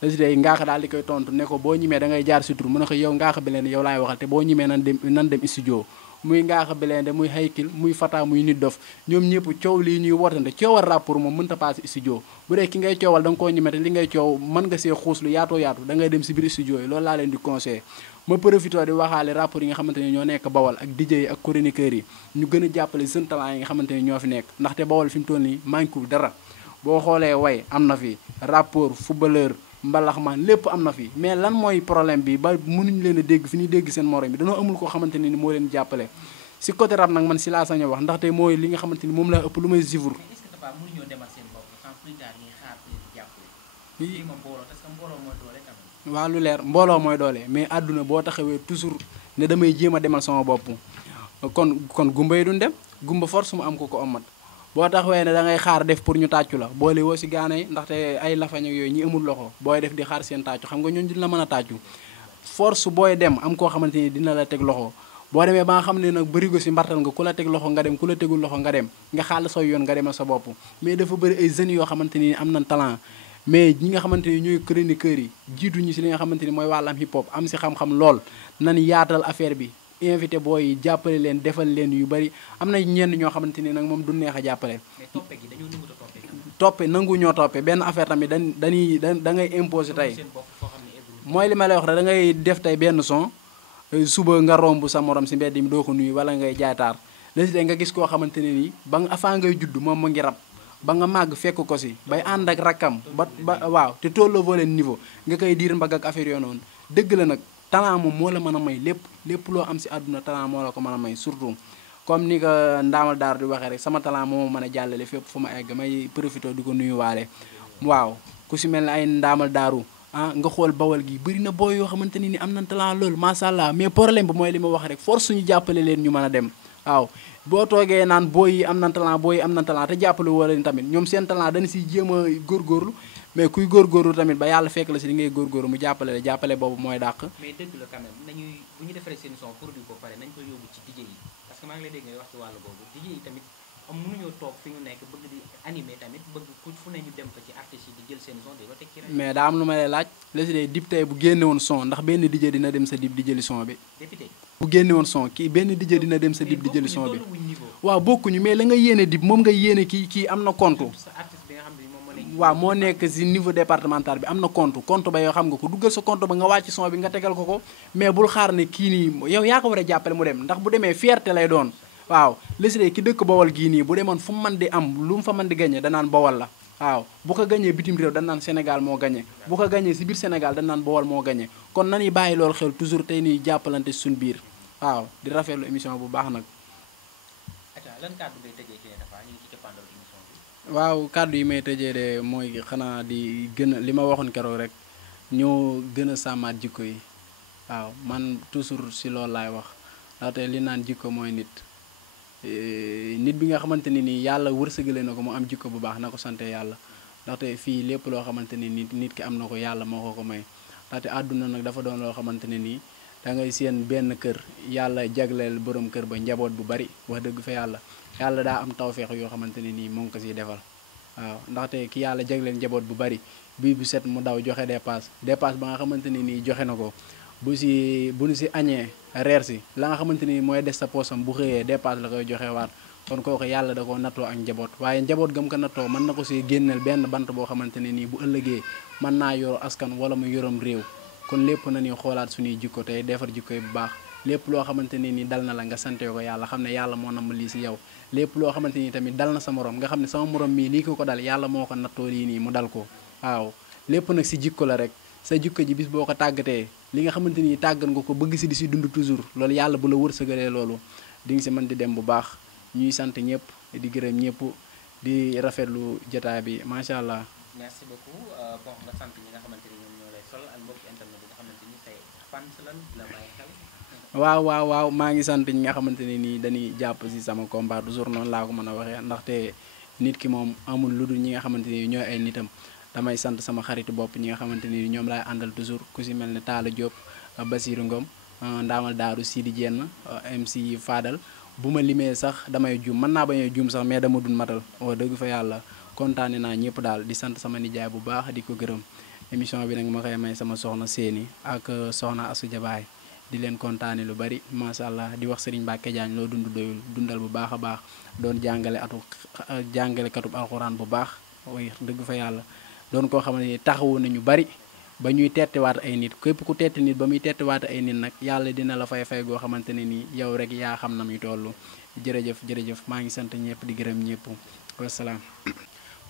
la si day Ngaaka daal di koy tontu ne ko boo ñimee da ngay jaar si tur mu ne ko yow Ngaaka Blindé yow laay waxal te boo ñimee nan dem studio muy Ngaaka Blindé muy Haykil muy Fata muy nit dof ñoom ñëpp coow lii ñuy wootante coowal rapport moom mënta paase studio bu dee ki ngay coowal da nga koo ñime te li ngay coow mën nga see xuus lu yaatoo yaatu da ngay dem si biir studio yi loolu laa leen di conseillé ma profité di waxaale rapport yi nga xamante ni ñoo nekk Bawol ak DJ yi ak chroniqueurs yi ñu gën a jàppale jeune talent yi nga xamante ni ñoo fi nekk ndaxte Bawol fi mu toll nii manquewul dara boo xoolee way am na fi rapport footballeur mbalax man lépp am na fi mais lan mooy problème bi ba mënuñu leen a dégg fi ñuy dégg seen morom bi dañoo amul koo xamante ni moo leen jàppale si côté rap nag man si laa sañ a wax ndaxte mooy li nga xamante ni moom laa ëpp lu may suivre. est-ce que Tapha mënuñoo demal seen bopp sans plus tard ñuy xaar leen di jàppale. lii moom mbooloo parce que mbooloo mooy doole tamit. waaw lu leer mbooloo mooy doole mais àdduna boo taxawee toujours ne damay jéem a demal sama bopp kon gumba yi duñ dem gumba force mu am ko omat boo taxawee ne da ngay xaar def pour ñu tàccu la boole woo si gaana yi ndaxte ay lafañ ak yooyu ñi amul loxo booy def di xaar seen tàccu xam nga ñooñu duñ la mën a tàccu force booy dem am koo xamante ni dina la teg loxo boo demee ba nga xam ne nag bërigo si mbartal nga ku la teg loxo nga dem ku la tegul loxo nga dem nga xaal sooy yoon nga demal sa bopp mais dafa bëri ay jeunes yoo xamante ni am nañ talent mais ñi nga xamante ni ñooy chroniqueurs yi jiituñu si li nga xamante ni mooy wàllam hip hop am si xam-xam lool nan yaatal affaire bi invité booy jàppale leen defal leen yu bari am na ñenn ñoo xamante ni nag moom du neex a jàppale. mais toppe gi dañoo nangu toppe nangu ñoo toppe benn affaire tamit da ngay imposer tey mooy li ma lay wax rek da ngay def tey benn son suba nga romb sa morom si mbedd mi doo ko nuyu wala ngay jaaytaar léegi nga gis koo xamante ne nii ba nga avant ngay judd moom mu ngi rab ba nga màgg fekk ko si bay ànd ak rakkam ba waaw te tolloo leen niveau nga koy diir mbagg ak affaire yoo noonu dëgg la nag talent moom moo la mën a may lépp loo am si àdduna talent moo la ko mën a may surtout comme ni ko ndaamal daar di waxee rek sama talent moo ma mën a jàllale fépp fu ma egg may profité di ko nuyuwaale waaw ku si mel ne ay ndaamal daaru nga xool bawal gi bëri na booy yoo xamante ni am nañ talent loolu macha allah mais problème bi mooy li ma wax rek force suñu jàppale leen ñu mën a dem waaw boo toogee naan booy yi am nañ talent te jàppale woo leen tamit ñoom seen talent dañu siy jéem a góorgóorlu mais kuy góorgóorlu tamit ba yàlla fekk la si li ngay góorgóorlu mu jàppale la jàppale boobu mooy dàq. mais dëgg la quand même nañuy bu ñu defaree seen son produit ko pare nañ ko yóbbu ci DJ yi parce que maa ngi lay dégg ngay wax ci wàllu boobu DJ yi tamit am mënuñoo toog fi ñu nekk bëgg di animer tamit bëgg ku fu ne ñu dem fa ci artistes yi di jël seen son di ko teg ci mais daa am lu ma lay laaj la si dee dib tey bu génne woon son ndax benn DJ dina dem sa dib di jëli son bi. député bu génne woon son kii benn DJ dina dem sa dib di jëli son bi waaw bokkuñu mais la nga yéene dib moom nga yéene kii am na compte waaw moo nekk si niveau départemental bi am na compte ba yoo xam nga ko duggal sa compte ba nga wàcc son bi nga tegal ko mais bul xaar ne kii nii yow yaa ko war a jàppale mu dem ndax bu demee fierté lay doon waaw léegi ki dëkk Bawol gii nii bu demoon fu mu mën di am lu mu fa mën di gagné danaan Bawol la waaw bu ko gañee bitim réew dañ naan Sénégal moo gagné bu ko gañee si biir Sénégal dañ naan Bawol moo gagné kon nañuy bàyyi loolu xel toujours tey nii jàppalante suñu biir waaw di rafetlu émission bu baax nag. lan kàddu ngay tëjee ci Tapha ñu ngi ci cappaandaw émission bi. waaw kàddu yi may tëjee de mooy xanaa di gën a li ma waxoon keroog rek ñoo gën a sàmmaat jikko yi waaw man toujours si loolu laay wax ndaxte li naan jikko mooy nit bi nga xamante ne nii yàlla wërsëgale na ko mu am jikko bu baax na ko sante yàlla ndaxte fii lépp loo xamante ne nit ki am na ko yàlla moo ko may ndaxte àdduna nag dafa doon loo xamante ne nii da ngay seen benn kër yàlla jagleel borom kër ba njaboot bu bari wax dëgg fa yàlla daa am tawféex yoo xamante ne nii moo ngi ko siy defal waaw ndaxte ki yàlla jagleel njaboot bu bari bii bu set mu daw joxe dépasse ba nga xamante ne nii joxe na ko bu nu si añee reer si la nga xamante ni mooy des sa poosam bu xëyee dépasse la koy joxe waat kon kooku yàlla da koo nattoo ak njaboot waaye njaboot gam ko nattoo mën na ko si génneel benn bant boo xamante ne nii bu ëllëgee mën naa yor askan wala mu yorom réew kon lépp na ni xoolaat suñuy jikko tey defar jikko yi bu baax lépp loo xamante ne nii dal na la nga sante ko yàlla xam ne yàlla moo nam lii si yow lépp loo xamante ni tamit dal na sa morom nga xam ne sama morom mii lii ko dal yàlla moo ko nattoo lii nii mu dal ko waaw lépp nag si jikko la rek sa jikko ji bis boo ko tàggatee li nga xamante ni tàggat nga ko bëgg si di si dund toujours loolu yàlla bu la wërsëgalee loolu di nga si mën di dem bu baax ñuy sant ñëpp di gërëm ñëpp di rafetlu jotaay bi macha allah. merci beaucoup bon nga sant ñi nga xamante ni ñoom ñoo lay sol ak mbokki internet bi nga xamante ni say fans lan la bàyyi xel. waaw maa ngi sant ñi nga xamante ne nii dañuy jàpp si sama combat toujours noonu laa ko mën a waxee ndaxte nit ki moom amul lu dul ñi nga xamante ni ñooy ay nitam. damay sant sama xaritu bopp ñi nga xamante ni ñoom laay àndal toujours ku si mel ne Talla Diop Basirou Ngom Ndaamal Daaru Sidi Dieng MC Fadal bu ma limee sax damay juum mën naa bañ a juum sax mais dama dun matal wax dëgg fa yàlla kontaane naa ñëpp daal di sant sama nijaay bu baax di ko gërëm émission bi nag ma koy may sama soxna Séni ak soxna Asu Jabaay di leen kontaane lu bari macha allah di wax Serigne Mbacke Diagne loo dund doyul dundal bu baax a baax doon jàngalekatub alxuraan bu baax wax dëgg fa yàlla doon koo xamante ni taxawu nañu bari ba ñuy tettiwaat ay nit képp ku tetti nit ba muy tettiwaat ay nit nag yàlla dina la fay goo xamante ne nii yow rek yaa xam na muy toll jërëjëf maa ngi sant ñëpp di gërëm ñëpp wasalaam.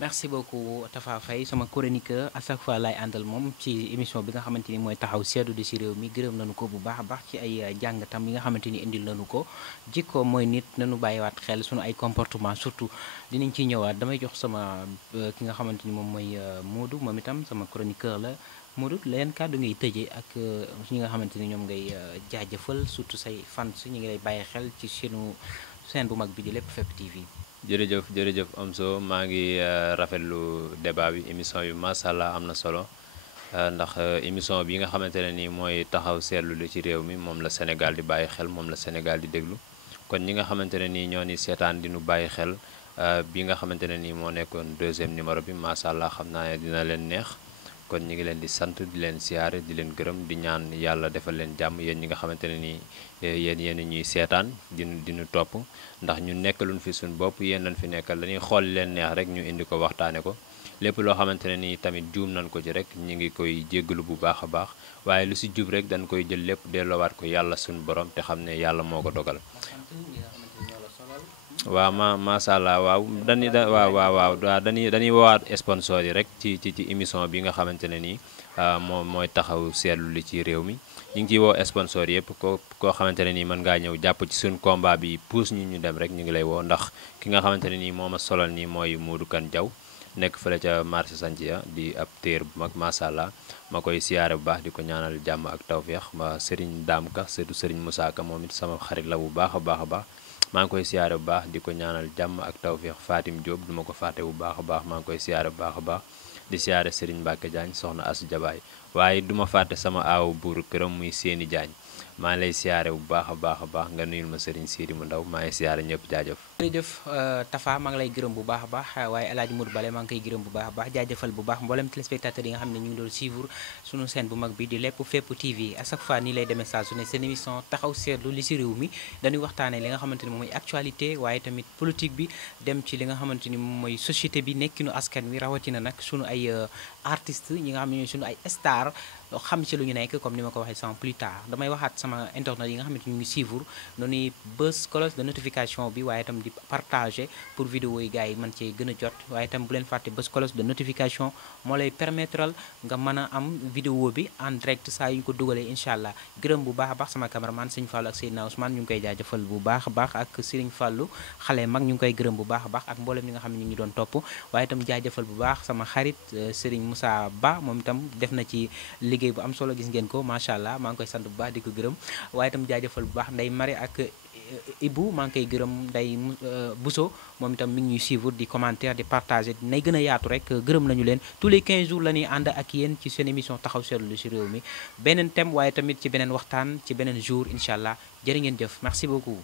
merci beaucoup Tafa Faye sama chroniqueur à chaque fois lay àndal moom ci émission bi nga xamante ni mooy taxaw seetlu di ci réew mi gërëm nañu ko bu baax a baax ci ay jàngatam yi nga xamante ni indil nañu ko jikko mooy nit nañu bàyyiwaat xel suñu ay comportement surtout dinañ ciy ñëwaat damay jox sama ki nga xamante ni moom mooy Modou moom itam sama chroniqueur la Modou leen kàddu ngay tëjee ak ñi nga xamante ni ñoom ngay jaajëfal surtout say fans ñi ngi lay bàyyi xel ci chaîne bu mag bi di Lepp Fépp TV. jërëjëf Amzo maa ngi rafetlu débat bi émission bi macha allah am na solo ndax émission bi nga xamante ne nii mooy taxaw seetlu li ci réew mi moom la Sénégal di bàyyi xel moom la Sénégal di déglu kon ñi nga xamante ne nii ñoo ni seetaan di nu bàyyi xel bi nga xamante ne nii moo nekkoon deuxième numéro bi macha allah xam naa ne dina leen neex kon ñi ngi leen di sant di leen siyaare di leen gërëm di ñaan yàlla defal leen jàmm yéen ñi nga xamante ne nii yéen ñuy seetaan dinu topp ndax ñu nekkaluñ fi suñu bopp yéen lañ fi nekkal dañuy xool leen neex rek ñu indi ko waxtaane ko lépp loo xamante ne nii tamit juum nañ ko ci rek ñu ngi koy jéggalu bu baax a baax waaye lu si jub rek dañ koy jël lépp delloowaat ko yàlla suñu borom te xam ne yàlla moo ko dogal. waaw macha allah waaw dañuy woowaat sponsor yi rek ci émission bi nga xamante ne nii moom mooy taxaw seetlu li ci réew mi ñu ngi ciy woo sponsor yëpp koo xamante ne nii mën ngaa ñëw jàpp ci suñ combat bi pousse ñu dem rek ñu ngi lay woo ndax ki nga xamante ne nii moo ma solal nii mooy Modou Kane Diaw nekk fële ca marché Santhia di ab téer bu mag macha allah ma koy siyaare bu baax di ko ñaanal jàmm ak tawféex ma Serigne Dame Ka surtout Serigne Moussa Ka moom it sama xarit la bu baax a baax maa ngi koy siyaare bu baax di ko ñaanal jàmm ak tawféex Fatim Diop du ma ko fàtte bu baax a baax maa ngi koy siyaare bu baax a baax di siyaare Serigne Mbacke Diagne soxna Asu Jabaay waaye du ma fàtte sama aaw buuru këram muy Séni Diagne maa ngi lay siyaare bu baax a baax nga nuyul ma Serigne Sidi mu ndaw maa ngi siyaare ñëpp jaajëf. jërëjëf Tafa maa ngi lay gërëm bu baax a baax waaye El Hadj Modou Bale maa ngi koy gërëm bu baax a baax jaajëfal bu baax mboolem téléspectateurs yi nga xam ne ñu ngi doon suivre suñu chaîne bu mag bi di Lepp Fépp TV à chaque fois nii lay demee saa su ne seen émission taxaw seetlu li si réew mi dañuy waxtaanee li nga xamante ni moom mooy actualité waaye tamit politique bi dem ci li nga xamante ni moom mooy société bi nekkinu askan wi rawatina nag suñu ay artistes ñi nga xam ne ñooy suñu ay star xam ci lu ñu nekk comme ni ma ko waxee sans plus tard damay waxaat sama internet yi nga xamante ñu ngi suivre noonu bës cloche de notification bi waaye itam di partager pour vidéo yi gars yi mën cee gën a jot waaye itam bu leen fàtte bës cloche de notification moo lay permettre nga mën a am vidéo bi en direct saa yu ñu ko dugalee incha allah gërëm bu baax a baax sama cameraman Serigne Fallou ak Seydina Ousmane ñu ngi koy jaajëfal bu baax a baax ak Serigne Fallou xale mag ñu ngi koy gërëm bu baax a baax ak mboolem ñi nga xam ne ñu ngi doon topp waaye itam jaajëfal bu baax sama xarit Serigne Moussa Ba moom itam def na ci liggéey bu am solo gis ngeen ko macha allah maa ngi koy sant bu baax di ko gërëm waaye itam jaajëfal bu baax Ndeye Marie ak Ibou maa ngi koy gërëm Ndeye Bousso moom itam mi ngi ñuy suivre di commentaire di partager nay gën a yaatu rek gërëm nañu leen tous les 15 jours la ñuy ànd ak yéen ci seen émission taxaw seetlu ci réew mi beneen thème waaye tamit ci beneen waxtaan ci beneen jour incha allah jërë ngeen jëf merci beaucoup.